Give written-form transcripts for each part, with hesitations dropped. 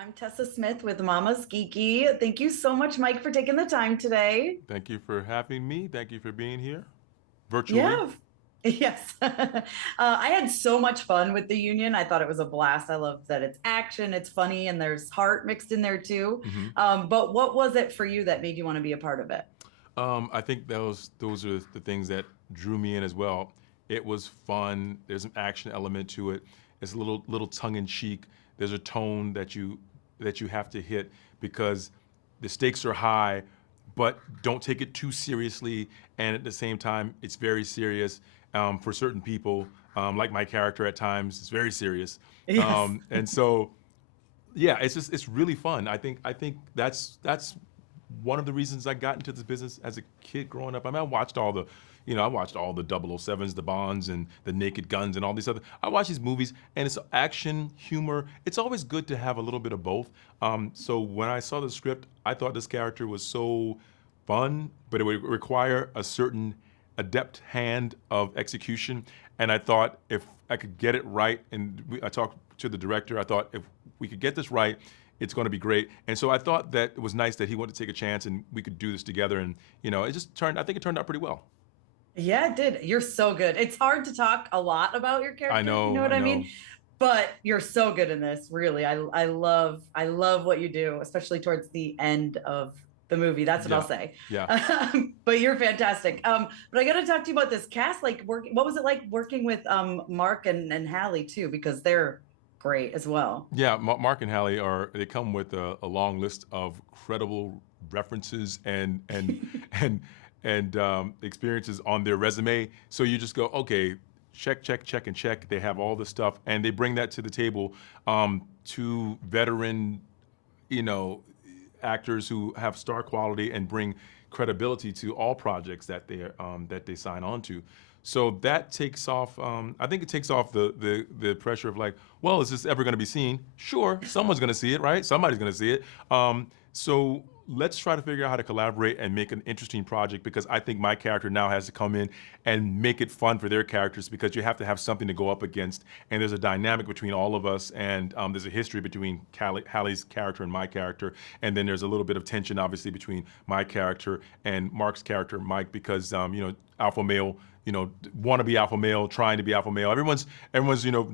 I'm Tessa Smith with Mama's Geeky. Thank you so much, Mike, for taking the time today. Thank you for having me. Thank you for being here virtually. Yeah, yes. I had so much fun with the union. I thought it was a blast. I love that it's action, it's funny, and there's heart mixed in there too. hmm But what was it for you that made you want to be a part of it? I think those are the things that drew me in as well. It was fun. There's an action element to it. It's a little tongue in cheek. There's a tone that you have to hit because the stakes are high, but don't take it too seriously. And at the same time, it's very serious for certain people. Like my character at times, it's very serious. Yes. And so yeah, it's really fun. I think that's one of the reasons I got into this business as a kid growing up. I mean, I watched all the 007s, the Bonds, and the Naked Guns, and all these other. I watch these movies, and it's action, humor. It's always good to have a little bit of both. So when I saw the script, I thought this character was so fun, but it would require a certain adept hand of execution. And I thought if I could get it right, and I talked to the director, I thought if we could get this right, it's going to be great. And so I thought that it was nice that he wanted to take a chance and we could do this together. And I think it turned out pretty well. Yeah, it did. You're so good. It's hard to talk a lot about your I character, you know know, what I I mean? know. But you're so good in this, really. I love what you do, especially towards the end of the movie. That's what I'll Yeah, say. yeah. But you're fantastic. But I got to talk to you about this cast. What was it like working with Mark and Hallie too? Because they're great as well. Yeah, Mark and Hallie they come with a long list of credible references and experiences on their resume. So you just go, okay, check, check, check, and check. They have all this stuff, and they bring that to the table to veteran, you know, actors who have star quality and bring credibility to all projects that they sign on to. So that takes off. I think it takes off the pressure of like, well, is this ever going to be seen? Sure, someone's going to see it, right? Somebody's going to see it. So let's try to figure out how to collaborate and make an interesting project because I think my character now has to come in and make it fun for their characters because you have to have something to go up against. And there's a dynamic between all of us, and there's a history between Hallie's character and my character. And then there's a little bit of tension, obviously, between my character and Mark's character, Mike, because alpha male. Want to be alpha male, trying to be alpha male. Everyone's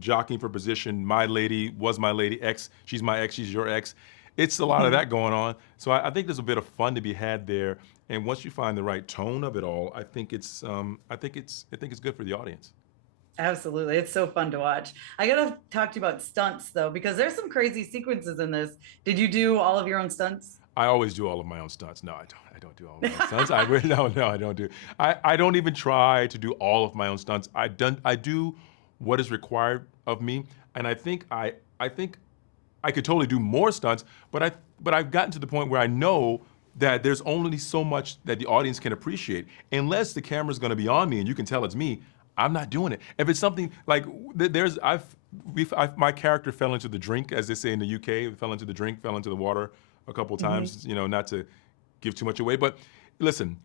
jockeying for position. My lady was my lady ex. She's my ex. She's your ex. It's a lot of that going on. So I think there's a bit of fun to be had there. And once you find the right tone of it all, I think it's good for the audience. Absolutely. It's so fun to watch. I gotta talk to you about stunts though, because there's some crazy sequences in this. Did you do all of your own stunts? I always do all of my own stunts. No, I don't. I don't do all of my own stunts. I really no, I don't do. I don't even try to do all of my own stunts. I do what is required of me, and I think I could totally do more stunts, but I've gotten to the point where I know that there's only so much that the audience can appreciate. Unless the camera's going to be on me and you can tell it's me, I'm not doing it. If it's something like my character fell into the drink, as they say in the UK, fell into the drink, fell into the water a couple of Hmm. times. Not to give too much away, but listen,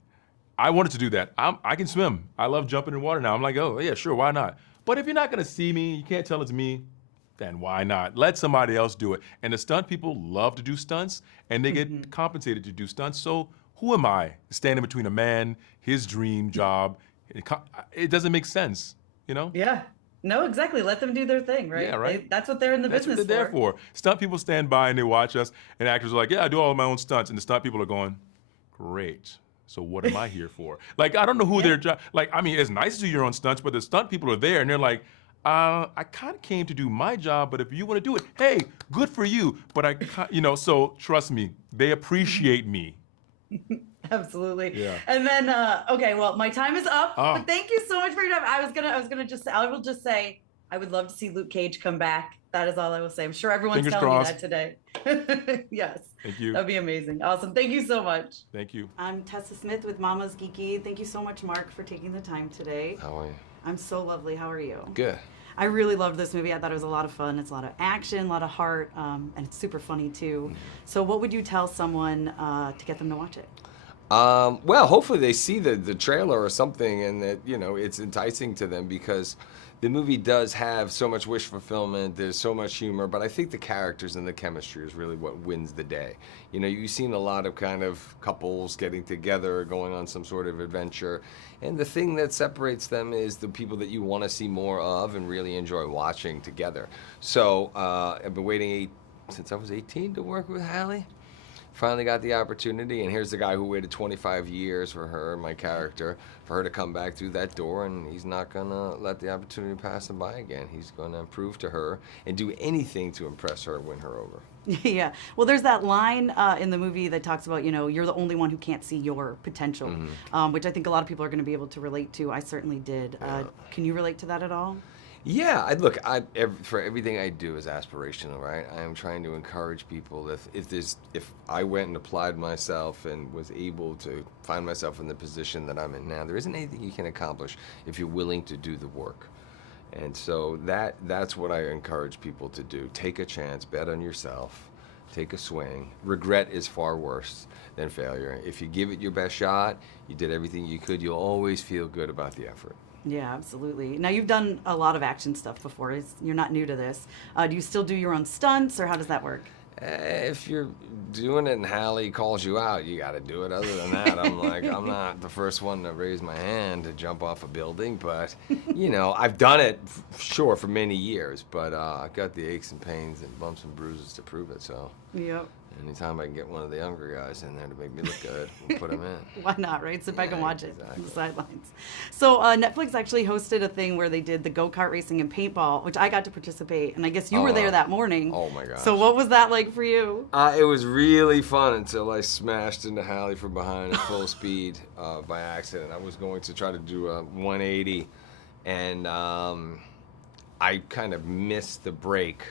I wanted to do that. I can swim. I love jumping in water now. I'm like, oh yeah, sure, why not? But if you're not going to see me, you can't tell it's me then why not? Let somebody else do it. And the stunt people love to do stunts, and they get Hmm. compensated to do stunts. So who am I standing between a man, his dream job? It doesn't make sense, you know? Yeah. No, exactly. Let them do their thing, Yeah, right? right. That's what they're in the That's what business they're there for. for. Stunt people stand by and they watch us, and actors are like, "Yeah, I do all of my own stunts," and the stunt people are going, "Great. So what am I here for?" Like I don't know who Yeah. their job. Like I mean, it's nice to do your own stunts, but the stunt people are there, and they're like, I kind of came to do my job, but if you want to do it, hey, good for you. But so trust me, they appreciate me. Absolutely. Yeah. And then okay, well, my time is up, Oh, but thank you so much for your time. I will just say I would love to see Luke Cage come back. That is all I will say. I'm sure everyone's fingers telling you crossed. that today. Yes. Thank you. That'd be amazing. Awesome. Thank you so much. Thank you. I'm Tessa Smith with Mama's Geeky. Thank you so much, Mark, for taking the time today. How are you? I'm so lovely. How are you? Good. I really loved this movie. I thought it was a lot of fun. It's a lot of action, a lot of heart, and it's super funny too. So, what would you tell someone to get them to watch it? Well, hopefully they see the trailer or something, and that it's enticing to them because the movie does have so much wish fulfillment, there's so much humor, but I think the characters and the chemistry is really what wins the day. You know, you've seen a lot of kind of couples getting together, going on some sort of adventure, and the thing that separates them is the people that you want to see more of and really enjoy watching together. So I've been waiting since I was 18 to work with Halle. Finally got the opportunity, and here's the guy who waited 25 years for her, my character, for her to come back through that door, and he's not gonna let the opportunity pass him by again. He's gonna prove to her and do anything to impress her, win her over. Yeah. Well, there's that line in the movie that talks about, you know, you're the only one who can't see your potential, which I think a lot of people are going to be able to relate to. I certainly did. Can you relate to that at all? Yeah, for everything I do is aspirational, right? I am trying to encourage people that if I went and applied myself and was able to find myself in the position that I'm in now, there isn't anything you can accomplish if you're willing to do the work. And so that's what I encourage people to do. Take a chance, bet on yourself, take a swing. Regret is far worse than failure. If you give it your best shot, you did everything you could, you'll always feel good about the effort. Yeah, absolutely. Now, you've done a lot of action stuff before. You're not new to this. Do you still do your own stunts, or how does that work? If you're doing it and Halle calls you out, you got to do it. Other than that, I'm not the first one to raise my hand to jump off a building, but, you know, I've done it, sure, for many years, but I've got the aches and pains and bumps and bruises to prove it, so. Yep. Anytime I can get one of the younger guys in there to make me look good, we'll put them in. Why not, right? Sit back and watch it exactly. on the sidelines. So Netflix actually hosted a thing where they did the go-kart racing and paintball, which I got to participate, and I guess you were there that morning. Oh my gosh. So what was that like for you? It was really fun until I smashed into Halle from behind at full speed by accident. I was going to try to do a 180, and I kind of missed the brake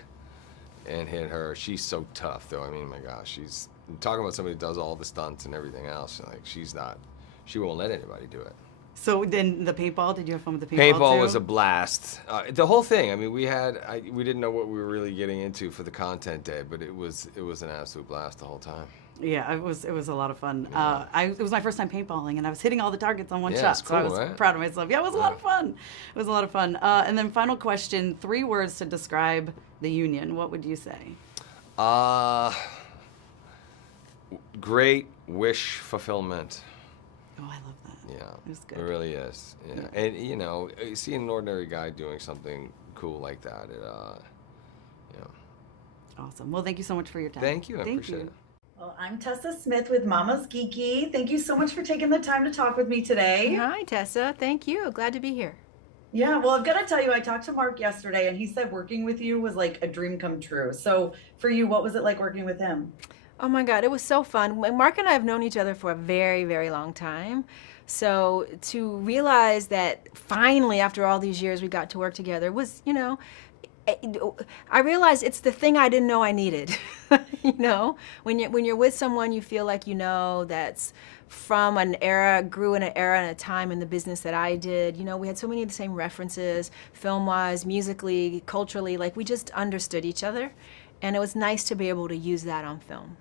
and hit her. She's so tough, though. I mean, my gosh, she's talking about somebody who does all the stunts and everything else. Like, she won't let anybody do it. So then the paintball, did you have fun with the paintball Paintball too? was a blast. The whole thing. I mean, we didn't know what we were really getting into for the content day, but it was an absolute blast the whole time. Yeah, it was a lot of fun. It was my first time paintballing, and I was hitting all the targets on one Yeah, shot, it's so I cool, was right? proud of myself. Yeah, it was a lot of fun. It was a lot of fun. And then final question: 3 words to describe the union. What would you say? Great wish fulfillment. Oh, I love that. Yeah, It was good. It really is. Yeah. And you know, seeing an ordinary guy doing something cool like that, Awesome. Well, thank you so much for your time. Thank you. I appreciate it. Well, I'm Tessa Smith with MamasGeeky. Thank you so much for taking the time to talk with me today. Hi, Tessa. Thank you. Glad to be here. Yeah, well, I've got to tell you, I talked to Mark yesterday, and he said working with you was like a dream come true. So for you, what was it like working with him? Oh my God, it was so fun. Mark and I have known each other for a very, very long time. So to realize that finally, after all these years, we got to work together was, you know, I realized it's the thing I didn't know I needed. You know, when you're with someone you feel like you know that's from an era, grew in an era and a time in the business that I did. You know, we had so many of the same references, film-wise, musically, culturally, like we just understood each other. And it was nice to be able to use that on film.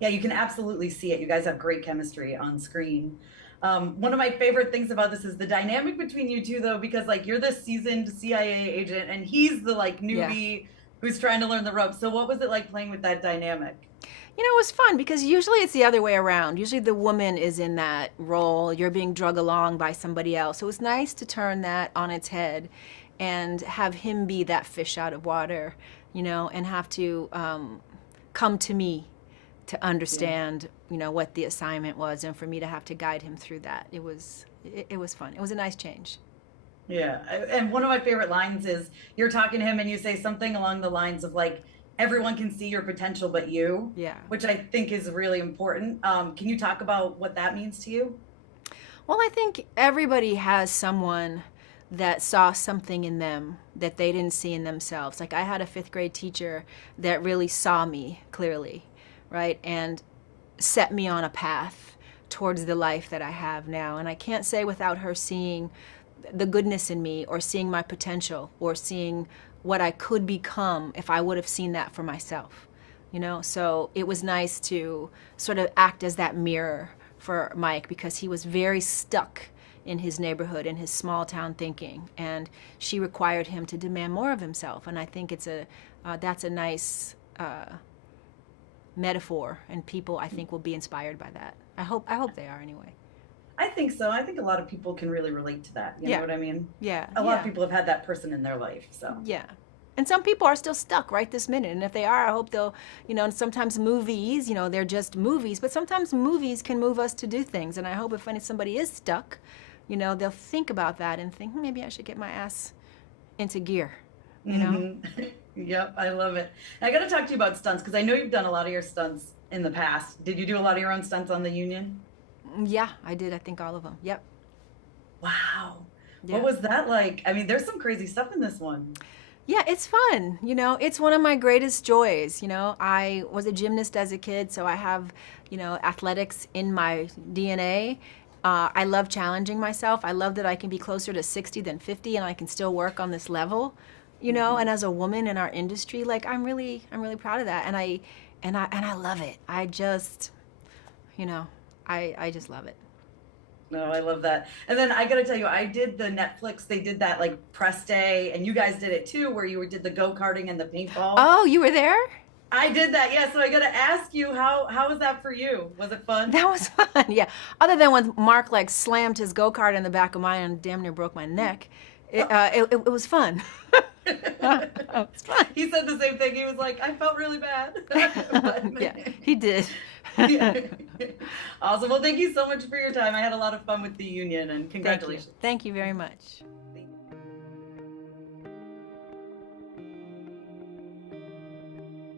Yeah, you can absolutely see it. You guys have great chemistry on screen. One of my favorite things about this is the dynamic between you two, though, because like you're the seasoned CIA agent and he's the like newbie who's trying to learn the ropes. So what was it like playing with that dynamic? You know, it was fun because usually it's the other way around. Usually the woman is in that role. You're being drug along by somebody else. So it was nice to turn that on its head and have him be that fish out of water, you know, and have to come to me to understand, you know, what the assignment was, and for me to have to guide him through that. It was fun. It was a nice change. Yeah, and one of my favorite lines is you're talking to him and you say something along the lines of like, everyone can see your potential but you. Yeah. Which I think is really important. Can you talk about what that means to you? Well, I think everybody has someone that saw something in them that they didn't see in themselves. Like I had a 5th grade teacher that really saw me clearly, right? And set me on a path towards the life that I have now. And I can't say without her seeing the goodness in me or seeing my potential or seeing what I could become if I would have seen that for myself, you know? So it was nice to sort of act as that mirror for Mike because he was very stuck in his neighborhood, in his small town thinking, and she required him to demand more of himself. And I think that's a nice metaphor, and people, I think, will be inspired by that. I hope they are anyway. I think so. I think a lot of people can really relate to that. You know what I mean? Yeah. A lot of people have had that person in their life. So yeah. And some people are still stuck right this minute. And if they are, I hope they'll, and sometimes movies, they're just movies, but sometimes movies can move us to do things. And I hope if somebody is stuck, they'll think about that and think, maybe I should get my ass into gear, Yep, I love it. And I got to talk to you about stunts because I know you've done a lot of your stunts in the past. Did you do a lot of your own stunts on the Union? Yeah, I did. I think all of them. Yep. Wow. Yeah. What was that like? I mean, there's some crazy stuff in this one. Yeah, it's fun. It's one of my greatest joys. I was a gymnast as a kid, so I have, athletics in my DNA. I love challenging myself. I love that I can be closer to 60 than 50 and I can still work on this level, and as a woman in our industry, like I'm really proud of that. And I love it. I just, I just love it. No, I love that. And then I got to tell you, I did the Netflix, they did that like press day, and you guys did it too, where you did the go-karting and the paintball. Oh, you were there? I did that, yeah. So I got to ask you, how was that for you? Was it fun? That was fun, yeah. Other than when Mark slammed his go-kart in the back of mine and damn near broke my neck, it was fun. Oh, it's fun. He said the same thing. He was like, I felt really bad. But, yeah, he did. Awesome. Well, thank you so much for your time. I had a lot of fun with the Union, and congratulations. Thank you very much.